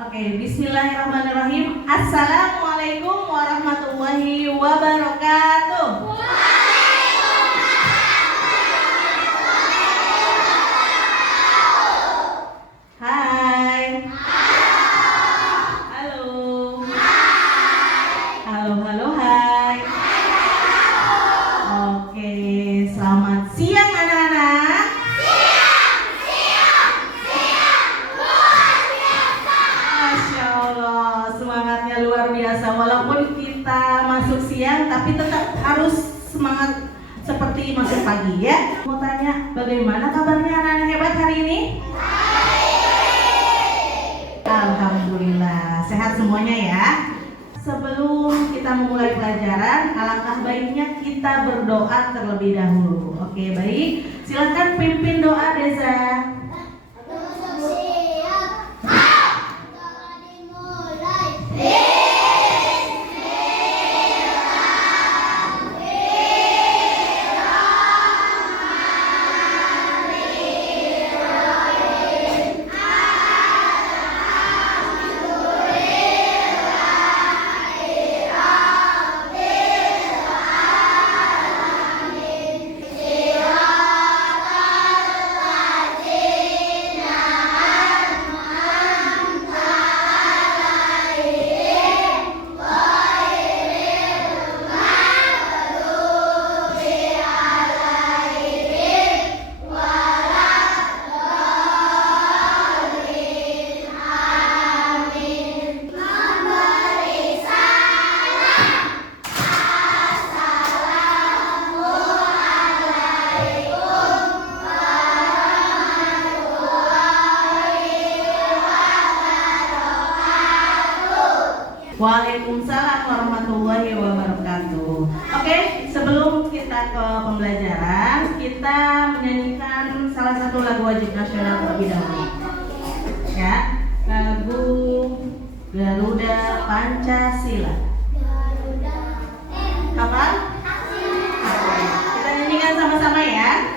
Oke, bismillahirrahmanirrahim. Assalamualaikum warahmatullahi wabarakatuh. Hai. Halo. Halo, halo, hai. Oke, selamat siang anak-anak. Masya Allah, semangatnya luar biasa. Walaupun kita masuk siang, tapi tetap harus semangat seperti masuk pagi ya. Mau tanya, bagaimana kabarnya anak-anak hebat hari ini? Alhamdulillah, sehat semuanya ya. Sebelum kita memulai pelajaran, alangkah baiknya kita berdoa terlebih dahulu. Oke, baik. Silakan pimpin doa Deza. Waalaikumsalam warahmatullahi wabarakatuh. Oke, sebelum kita ke pembelajaran, kita menyanyikan salah satu lagu wajib nasional terlebih dahulu. Ya, lagu Garuda Pancasila. Hafal? Oke, kita nyanyikan sama-sama ya.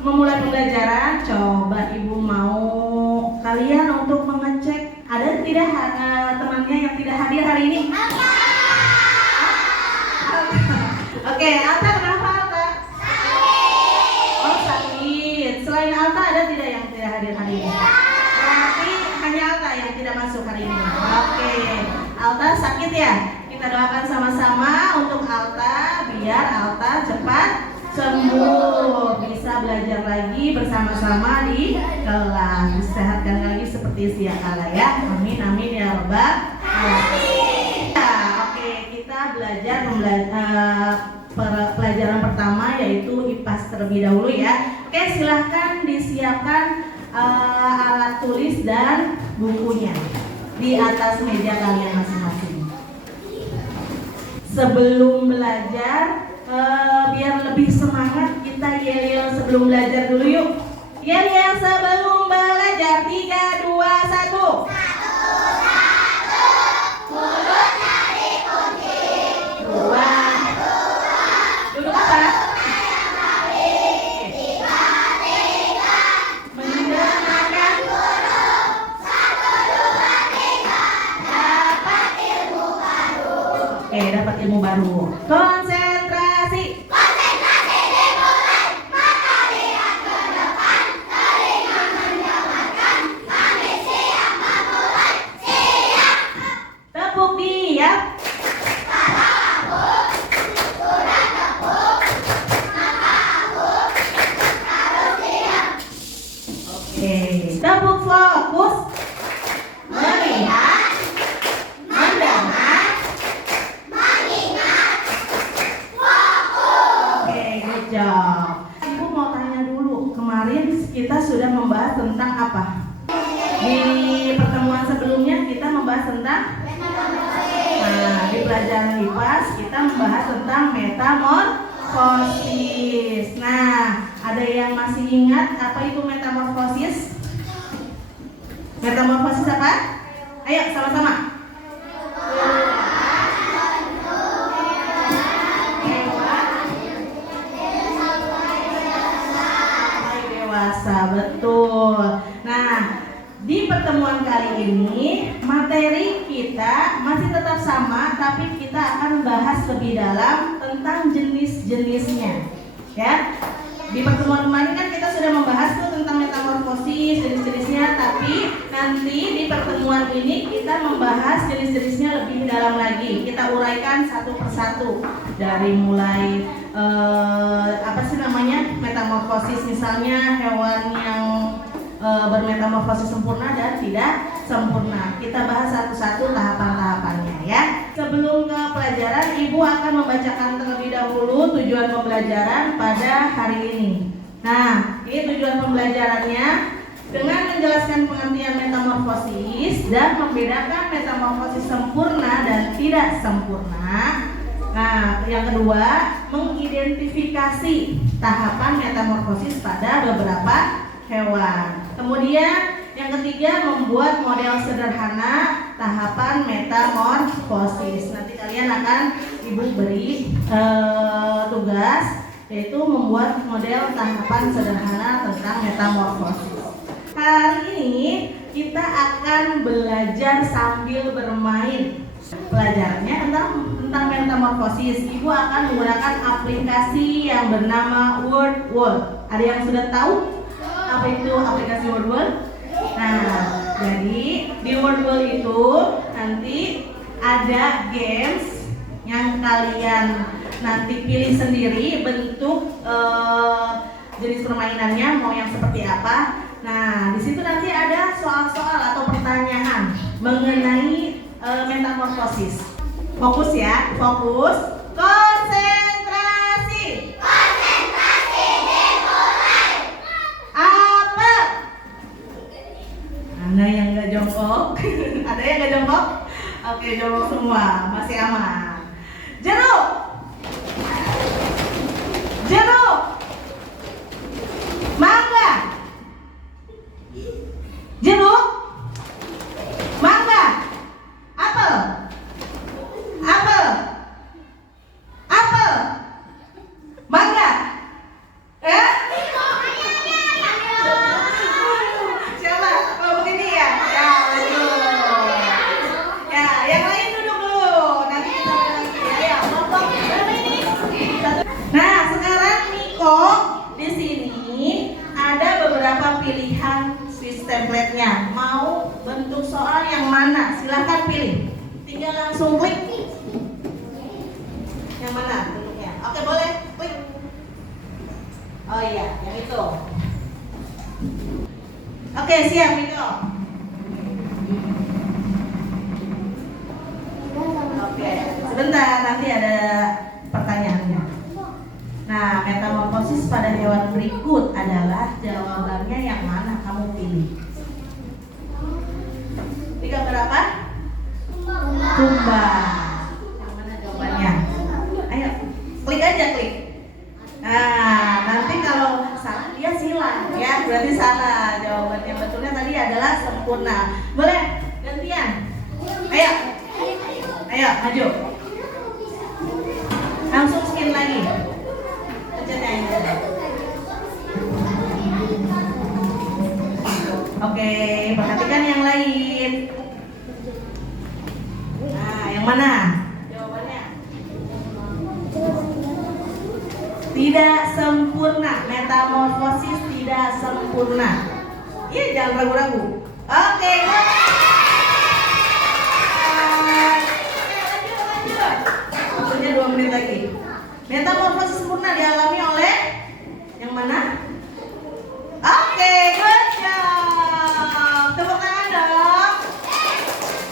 Memulai pembelajaran, coba ibu mau kalian untuk mengecek ada tidak temannya yang tidak hadir hari ini? Oke, Alta kenapa Alta? Oh sakit. Selain Alta ada tidak yang tidak hadir hari ini? Berarti hanya Alta yang tidak masuk hari ini. Oke, Alta sakit ya? Kita doakan sama-sama untuk Alta biar Alta cepat sembuh, bisa belajar lagi bersama-sama di kelas, disehatkan lagi seperti sedia kala ya. Amin amin ya rabbal alamin. Oke, kita belajar pelajaran pertama yaitu IPAS terlebih dahulu ya. Oke, silahkan disiapkan alat tulis dan bukunya di atas meja kalian masing-masing. Sebelum belajar, biar lebih semangat kita yel-yel sebelum belajar dulu yuk. Yel-yel sebelum belajar 3, 2, 1. 1, 1. Mulut cari kunci. 2. Duduk apa? Mendengarkan guru. 1, 2, 3. Dapat ilmu baru. Oke, dapat ilmu baru. Konsentrasi. Konsentrasi dimulai. Mata lihat ke depan. Telinga mendengarkan. Kami siap memulai. Siap. Tepuk diam. Para aku sudah tepuk. Maka Ibu mau tanya dulu, kemarin kita sudah membahas tentang apa? Di pertemuan sebelumnya kita membahas tentang di pelajaran IPAS kita membahas tentang metamorfosis. Nah, ada yang masih ingat apa itu metamorfosis? Metamorfosis apa? Ayo sama-sama. Dewasa, betul. Nah, di pertemuan kali ini materi kita masih tetap sama, tapi kita akan bahas lebih dalam tentang jenis-jenisnya. Ya, di pertemuan kemarin kan kita sudah membahas tuh tentang metamorfosis, jenis-jenisnya, tapi nanti di pertemuan ini kita membahas jenis-jenisnya lebih dalam lagi. Kita uraikan satu persatu dari mulai metamorfosis, misalnya hewan yang bermetamorfosis sempurna dan tidak sempurna. Kita bahas satu-satu tahapan-tahapannya ya. Sebelum ke pelajaran, Ibu akan membacakan terlebih dahulu tujuan pembelajaran pada hari ini. Nah, ini tujuan pembelajarannya dengan menjelaskan pengertian metamorfosis dan membedakan metamorfosis sempurna dan tidak sempurna. Nah, yang kedua, mengidentifikasi tahapan metamorfosis pada beberapa hewan. Kemudian yang ketiga, membuat model sederhana tahapan metamorfosis. Nanti kalian akan Ibu beri tugas, yaitu membuat model tahapan sederhana tentang metamorfosis. Hari ini kita akan belajar sambil bermain. Pelajarannya tentang metamorfosis. Ibu akan menggunakan aplikasi yang bernama WordWorld. Ada yang sudah tahu apa itu aplikasi WordWorld? Nah, jadi di WordWorld itu nanti ada games yang kalian nanti pilih sendiri bentuk jenis permainannya mau yang seperti apa. Nah, di situ nanti ada soal-soal atau pertanyaan mengenai metamorfosis. Fokus ya, fokus. Konsentrasi. Konsentrasi dimulai. Apa? Ada yang nggak jongkok? Ada yang nggak jongkok? Oke, jongkok semua, masih aman. Jeruk. Jeruk. Mangga. Jeruk. Mangga. Apel. Apel. Apel. Mangga. Siapa? Kalau begini ya? Ya, betul. Ya, yang lain duduk dulu. Nanti kita lagi ya. Kelompok ini. Nah, sekarang Niko di sini ada beberapa pilihan template-nya. Mau bentuk soal yang mana? Silahkan pilih. Tinggal langsung klik. Yang mana bentuknya? Oke, boleh klik. Oh iya, yang itu. Oke, siap Niko. Oke, sebentar nanti ada pertanyaannya. Nah, metamorfosis pada hewan berikut adalah jawabannya yang mana kamu pilih? Tiga berapa? Tumbang. Yang mana jawabannya? Ayo, klik aja klik. Nah, nanti kalau salah dia silang ya, berarti salah. Jawaban yang betulnya tadi adalah sempurna. Boleh gantian? Ayo, ayo maju. Langsung skin lagi. Oke, perhatikan yang lain. Nah, yang mana? Jawabannya tidak sempurna. Metamorfosis tidak sempurna. Iya, jangan ragu-ragu. Oke. Waktunya 2 menit lagi. Metamorfosis sempurna dialami oleh yang mana? Oke, good job. Tepuk tangan dong.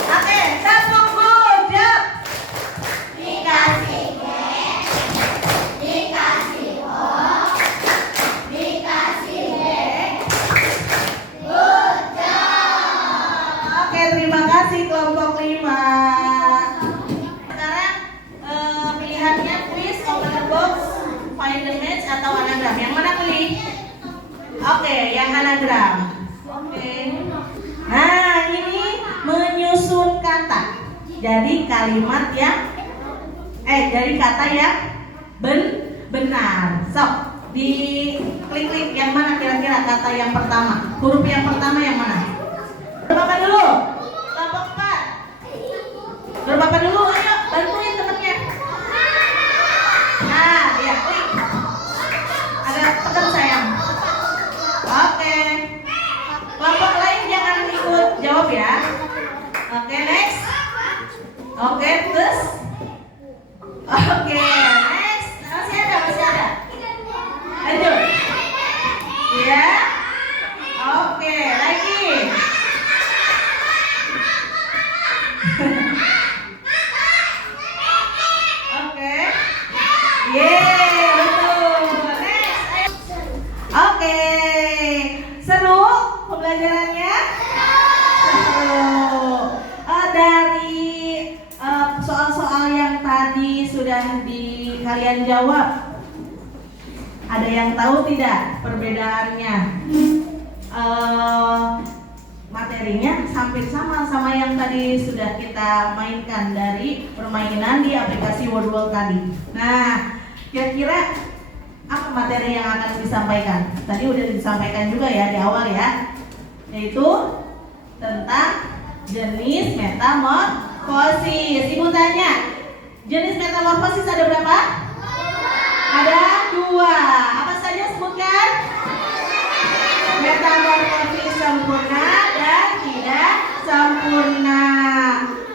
Oke, satu good job. Dikasih G, dikasih O, pilih? Oke, yang anagram. Oke. Nah, ini menyusun kata. Jadi kalimat yang dari kata yang benar. Sok, di klik yang mana kira-kira kata yang pertama? Huruf yang pertama yang mana? Berapa dulu? Kelompok 4. Berapa dulu? Ayo, bantuin temennya. Nah, ya, klik. Ada tekan sayang. Oke. Kelompok lain jangan ikut jawab ya. Oke, next. Oke, terus. Oke, next. Masih ada. Lanjut. Ya. Oke, lagi. Oke. Yeay, betul. Next. Oke. Seru pembelajarannya? Seru. Dari soal-soal yang tadi sudah kalian jawab, ada yang tahu tidak perbedaannya? Materinya hampir sama yang tadi sudah kita mainkan dari permainan di aplikasi Wordwall tadi. Nah, kira-kira apa materi yang akan disampaikan? Tadi udah disampaikan juga ya di awal ya, yaitu tentang jenis metamorfosis. Ibu tanya, jenis metamorfosis ada berapa? Ada 2. Apa saja sebutkan? Metamorfosis sempurna dan tidak sempurna.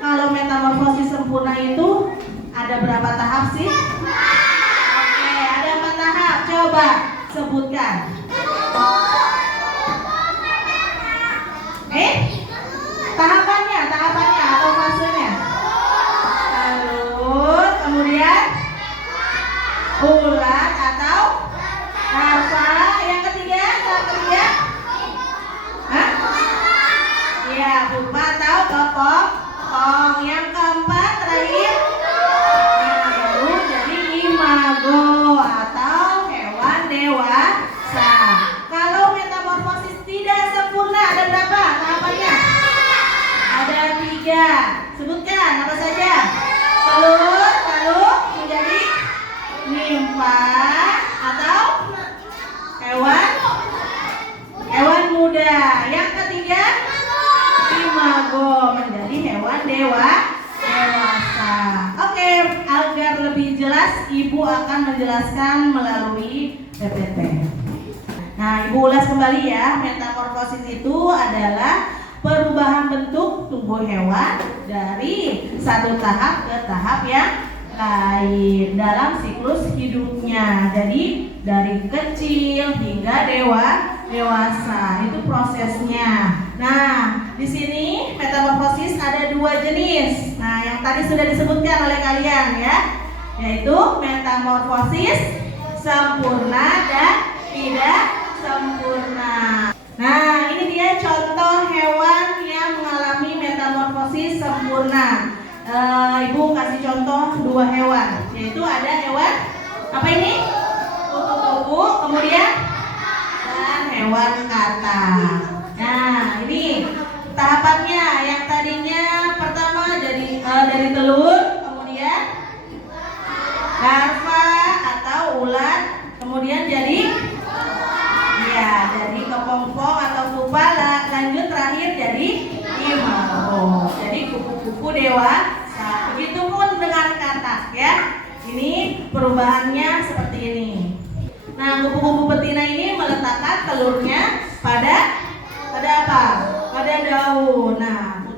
Kalau metamorfosis sempurna itu ada berapa tahap sih? Oke, ada 4 tahap. Coba sebutkan. Tahapannya atau fasenya? Lalu kemudian ulat atau larva. Yang ketiga, tahap ketiga? Ya, pupa atau bokong. Yang keempat terakhir, baru jadi imago atau hewan dewasa. Kalau metamorfosis tidak sempurna ada berapa tahapannya? Ada 3. Sebutkan apa saja? Telur menjadi nimfa atau hewan muda. Yang ketiga, imago menjadi hewan dewasa. Oke, agar lebih jelas Ibu akan menjelaskan melalui PPT. Nah, Ibu ulas kembali ya. Metamorfosis itu adalah perubahan bentuk tubuh hewan dari satu tahap ke tahap yang lain dalam siklus hidupnya. Jadi dari kecil hingga dewasa itu prosesnya. Nah, di sini metamorfosis ada 2 jenis. Nah, yang tadi sudah disebutkan oleh kalian ya, yaitu metamorfosis sempurna dan tidak sempurna. Nah, ini dia contoh hewan yang mengalami metamorfosis sempurna. Ibu kasih contoh 2 hewan, yaitu ada hewan apa ini? Kupu-kupu, kemudian dan hewan katak. Nah, ini tahapannya. Yang tadinya pertama dari telur, kemudian larva atau ulat, kemudian jadi kepompong atau pupa, lanjut terakhir jadi imago. Jadi kupu-kupu dewasa. Begitupun dengan katak ya. Ini perubahannya seperti ini. Nah, kupu-kupu betina ini meletakkan telurnya pada apa? Pada daun. Nah,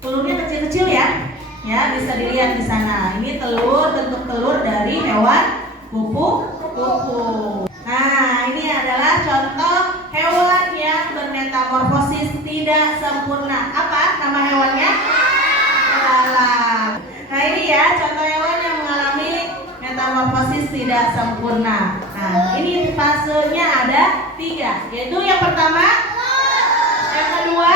telurnya kecil-kecil ya. Ya, bisa dilihat di sana. Ini bentuk telur dari hewan kupu-kupu. Nah, ini adalah contoh hewan yang bermetamorfosis tidak sempurna. Apa nama hewannya? Belalang. Nah, ini ya contoh hewan yang mengalami metamorfosis tidak sempurna. Nah, ini fasenya ada 3, yaitu yang pertama, yang kedua,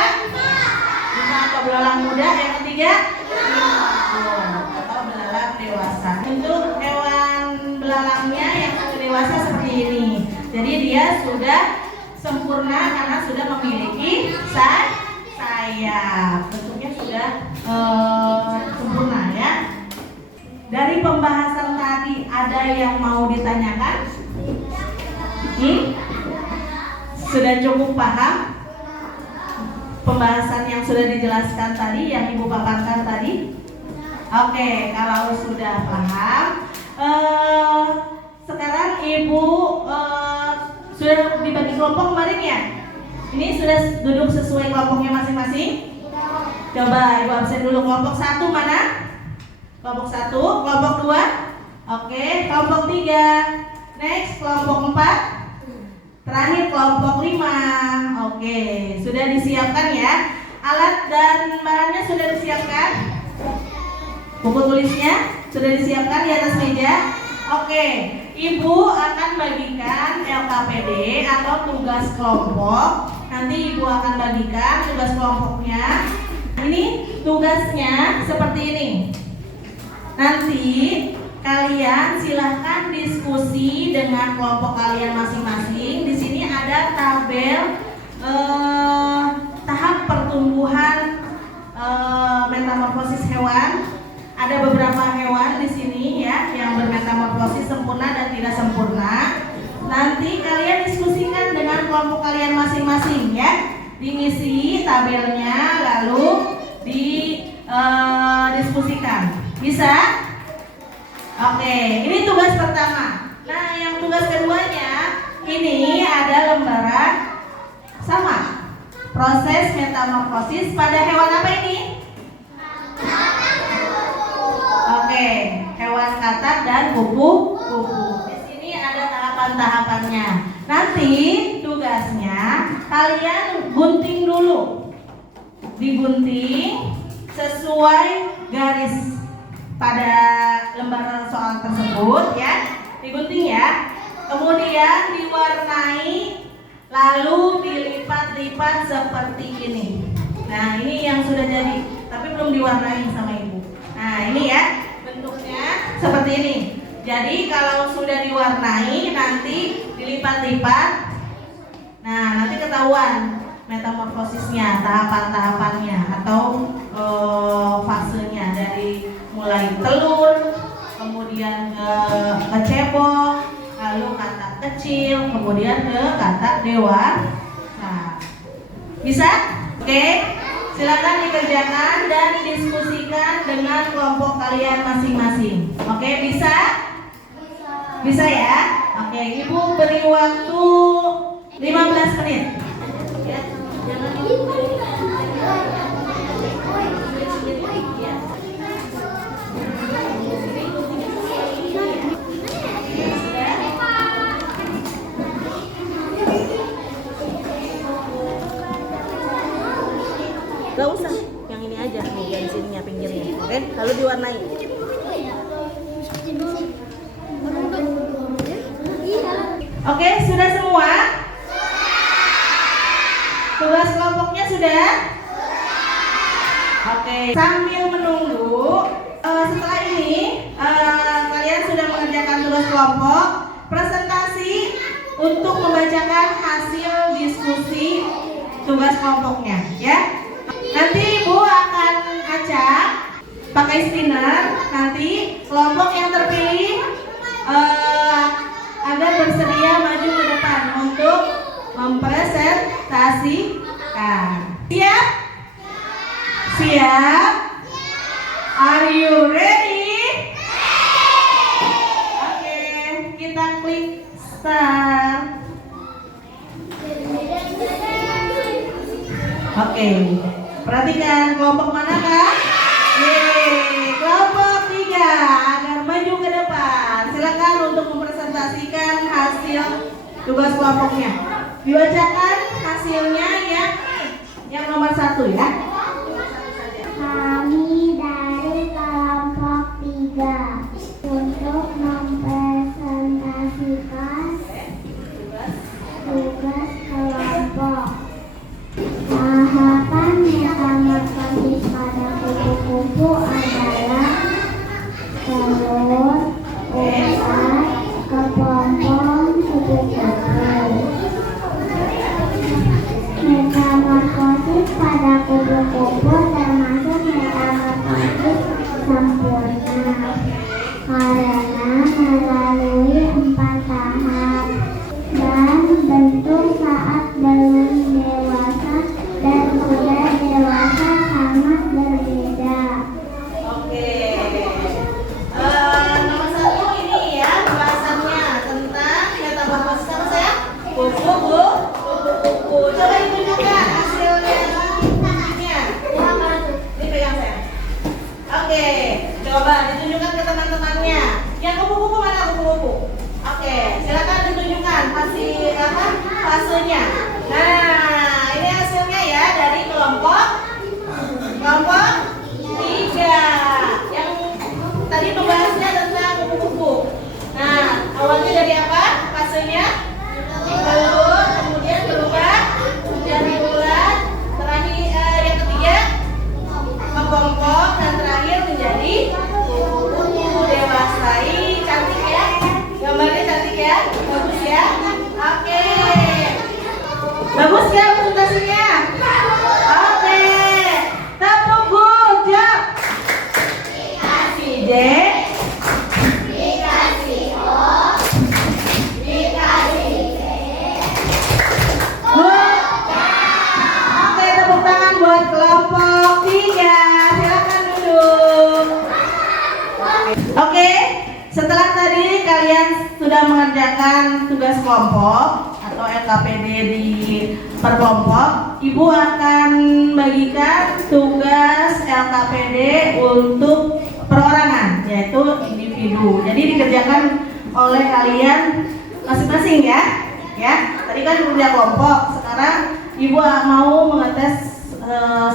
atau belalang muda, yang ketiga, atau belalang dewasa. Untuk hewan belalangnya yang dewasa seperti ini. Jadi dia sudah sempurna karena sudah memiliki sayap. Bentuknya sudah sempurna ya. Dari pembahasan tadi ada yang mau ditanyakan? Sudah cukup paham pembahasan yang sudah dijelaskan tadi, yang Ibu paparkan tadi? Oke, kalau sudah paham, sekarang Ibu sudah dibagi kelompok kemarin ya? Ini sudah duduk sesuai kelompoknya masing-masing? Coba Ibu absen dulu. Kelompok 1 mana? Kelompok 1, kelompok 2. Oke, kelompok 3. Next, kelompok 4. Terakhir kelompok 5. Oke, sudah disiapkan ya. Alat dan bahannya sudah disiapkan. Buku tulisnya sudah disiapkan di atas meja. Oke, Ibu akan bagikan LKPD atau tugas kelompok. Nanti Ibu akan bagikan tugas kelompoknya. Ini tugasnya seperti ini. Nanti kalian silahkan diskusi dengan kelompok kalian masing-masing. Di sini ada tabel tahap pertumbuhan metamorfosis hewan. Ada beberapa hewan di sini ya yang bermetamorfosis sempurna dan tidak sempurna. Nanti kalian diskusikan dengan kelompok kalian masing-masing ya. Diisi tabelnya lalu didiskusikan. Bisa? Oke, ini tugas pertama. Nah, yang tugas keduanya ini ada lembaran sama. Proses metamorfosis pada hewan apa ini? Oke, hewan katak dan kupu-kupu. Di sini ada tahapan-tahapannya. Nanti tugasnya kalian gunting dulu. Digunting sesuai garis pada lembaran soal tersebut ya, digunting ya. Kemudian diwarnai, lalu dilipat-lipat seperti ini. Nah, ini yang sudah jadi, tapi belum diwarnai sama Ibu. Nah, ini ya bentuknya seperti ini. Jadi kalau sudah diwarnai nanti dilipat-lipat. Nah, nanti ketahuan metamorfosisnya, tahapan-tahapannya atau fasenya dari mulai telur, kemudian ke cebong, lalu katak kecil, kemudian ke katak dewasa. Nah, bisa? Oke, silakan dikerjakan dan diskusikan dengan kelompok kalian masing-masing. Oke, bisa? Bisa ya? Oke, Ibu beri waktu 15 menit. Ya, jangan gak usah, yang ini aja nih dari sininya pinggirnya, oke? Lalu diwarnai. Oke, sudah semua? Tugas kelompoknya sudah? Oke, sambil menunggu, setelah ini kalian sudah mengerjakan tugas kelompok, presentasi untuk membacakan hasil diskusi tugas kelompoknya, ya. Nanti Ibu akan acak pakai spinner. Nanti kelompok yang terpilih agar bersedia maju ke depan untuk mempresentasikan. Siap? Siap? Are you ready? Oke, kita klik start. Oke, perhatikan kelompok manakah? Yeay, kelompok 3 agar maju ke depan. Silakan untuk mempresentasikan hasil tugas kelompoknya. Dibacakan hasilnya yang nomor 1 ya. Kami dari kelompok 3 untuk mempresentasikan tugas kelompok. Tahapan metamorfosis pada kupu-kupu adalah telur, ulat, kepompong, kupu-kupu. Kupu-kupu. Coba ditunjukkan hasilnya. Ini pegang saya. Oke, coba ditunjukkan ke teman-temannya. Yang kupu-kupu mana kupu-kupu? Oke, silakan ditunjukkan fasenya. Nah, ini hasilnya ya dari kelompok 3 yang tadi membahasnya tentang kupu-kupu. Nah, awalnya dari apa? Fasenya telur, kemudian berubah menjadi bulat, terakhir yang ketiga mengkongkong, dan terakhir menjadi kupu-kupu dewasa. Ih, cantik ya, gambarnya cantik ya, bagus ya. Oke, bagus ya presentasinya. Oke, tepuk gojek. Dikasih Dek, dikasih O, dikasih D. Oke, tepuk tangan buat kelompok 3. Silakan duduk. Oke, setelah tadi kalian sudah mengerjakan tugas kelompok atau LKPD di per kelompok, Ibu akan bagikan tugas LKPD untuk perorangan, yaitu individu. Jadi dikerjakan oleh kalian masing-masing ya. Ya, tadi kan kerja kelompok. Sekarang Ibu mau mengetes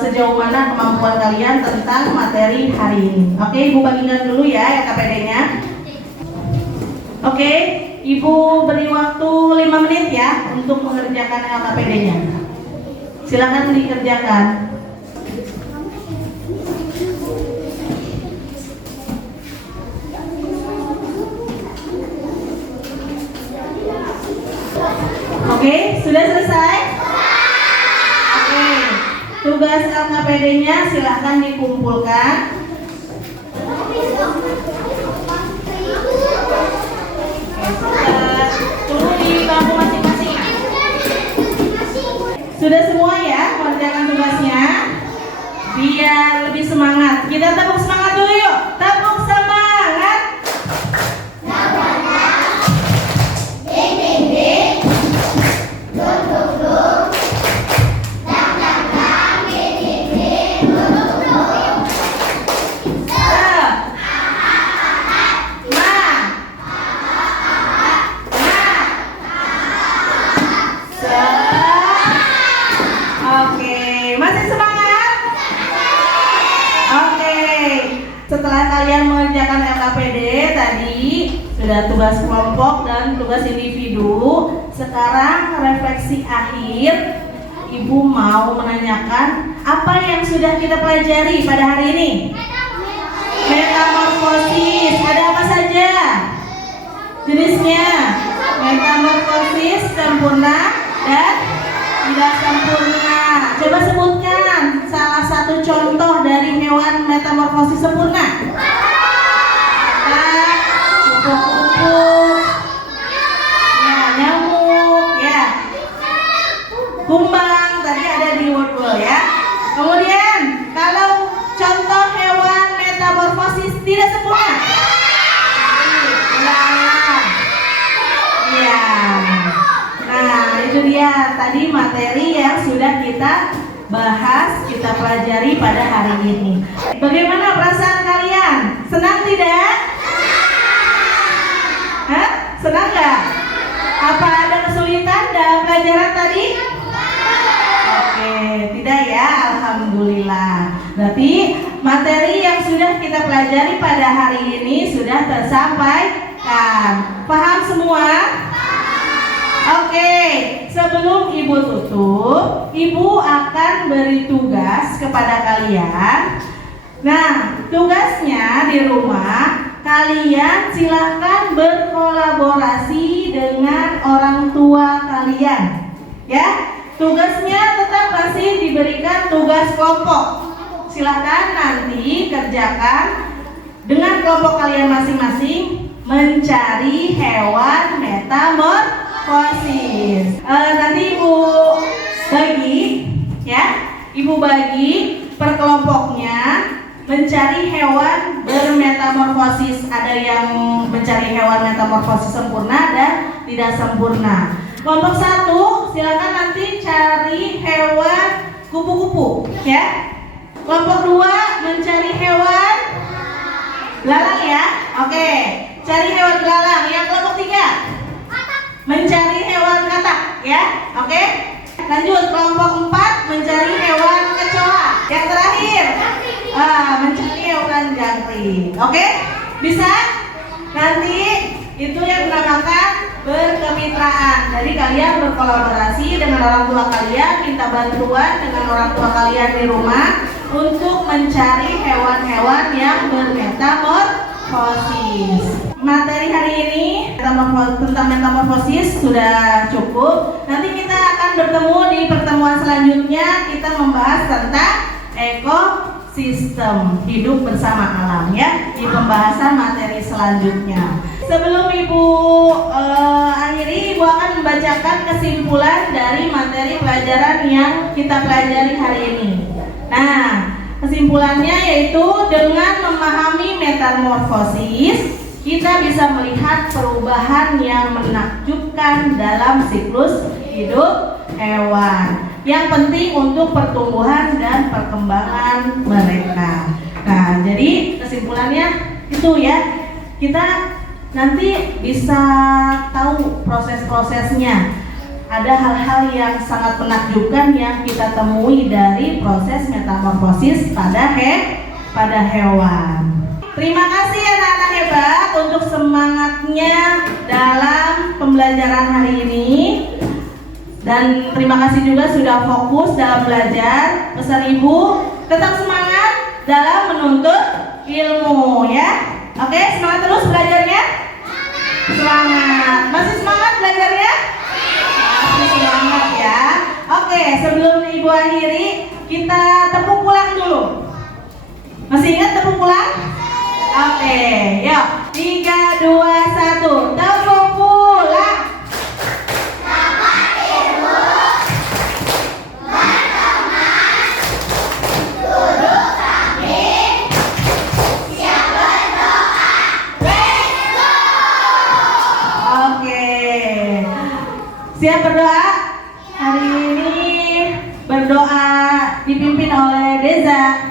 sejauh mana kemampuan kalian tentang materi hari ini. Oke, Ibu bagikan dulu ya LKPD-nya. Oke, Ibu beri waktu 5 menit ya untuk mengerjakan LKPD-nya. Silakan dikerjakan. Oke, sudah selesai? Oke, tugas LKPD-nya silahkan dikumpulkan. Tunggu di bangku masing-masing. Sudah semua ya mengerjakan tugasnya? Biar lebih semangat. Kita tepuk semangat dulu yuk. Tepuk semangat. Setelah kalian mengerjakan LKPD tadi, sudah tugas kelompok dan tugas individu. Sekarang refleksi akhir. Ibu mau menanyakan apa yang sudah kita pelajari pada hari ini? Metamorfosis. Ada apa saja jenisnya? Metamorfosis sempurna dan tidak sempurna. Coba sebutkan salah satu contoh dari hewan metamorfosis sempurna. Kupu-kupu, ya, nyamuk, ya, kumbang. Tadi ada di Wordwall ya. Kemudian kalau contoh hewan metamorfosis tidak sempurna, ya. Nah, itu dia tadi materi yang sudah kita bahas, kita pelajari pada hari ini. Bagaimana perasaan kalian? Senang tidak? Hah? Senang nggak? Apa ada kesulitan dalam pelajaran tadi? Oke, tidak ya, alhamdulillah. Berarti materi yang sudah kita pelajari pada hari ini sudah tersampaikan. Paham semua? Oke, sebelum Ibu tutup, Ibu akan beri tugas kepada kalian. Nah, tugasnya di rumah, kalian silakan berkolaborasi dengan orang tua kalian. Ya, tugasnya tetap masih diberikan tugas kelompok. Silakan nanti kerjakan dengan kelompok kalian masing-masing mencari hewan metamorfosis. Nanti Ibu bagi, ya, Ibu bagi per kelompoknya mencari hewan bermetamorfosis. Ada yang mencari hewan metamorfosis sempurna dan tidak sempurna. Kelompok 1 silakan nanti cari hewan kupu-kupu ya. Kelompok 2 mencari hewan belalang ya. Oke, cari hewan belalang. Yang kelompok 3 mencari hewan katak ya. Oke. Lanjut, kelompok 4 mencari hewan kecoa. Yang terakhir mencari hewan jangkrik. Oke? Bisa? Nanti itu yang dinamakan berkemitraan. Jadi kalian berkolaborasi dengan orang tua kalian, minta bantuan dengan orang tua kalian di rumah untuk mencari hewan-hewan yang bermetamorfosis. Materi hari ini tentang metamorfosis sudah cukup. Nanti kita akan bertemu di pertemuan selanjutnya. Kita membahas tentang ekosistem hidup bersama alam ya, di pembahasan materi selanjutnya. Sebelum Ibu akhiri, Ibu akan membacakan kesimpulan dari materi pelajaran yang kita pelajari hari ini. Nah, kesimpulannya yaitu dengan memahami metamorfosis, kita bisa melihat perubahan yang menakjubkan dalam siklus hidup hewan yang penting untuk pertumbuhan dan perkembangan mereka. Nah, jadi kesimpulannya itu ya, kita nanti bisa tahu proses-prosesnya. Ada hal-hal yang sangat menakjubkan yang kita temui dari proses metamorfosis pada hewan. Terima kasih anak-anak hebat untuk semangatnya dalam pembelajaran hari ini. Dan terima kasih juga sudah fokus dalam belajar. Pesan Ibu, tetap semangat dalam menuntut ilmu ya. Oke, semangat terus belajarnya? Semangat. Masih semangat belajarnya? Masih semangat ya. Oke, sebelum Ibu akhiri, kita tepuk pulang dulu. Masih ingat tepuk pulang? Oke, yuk 3, 2, 1, tepuk pulang. Selamat Ibu berteman, duduk samping, siap berdoa. Let's go. Oke, siap berdoa? Hari ini berdoa dipimpin oleh Deza.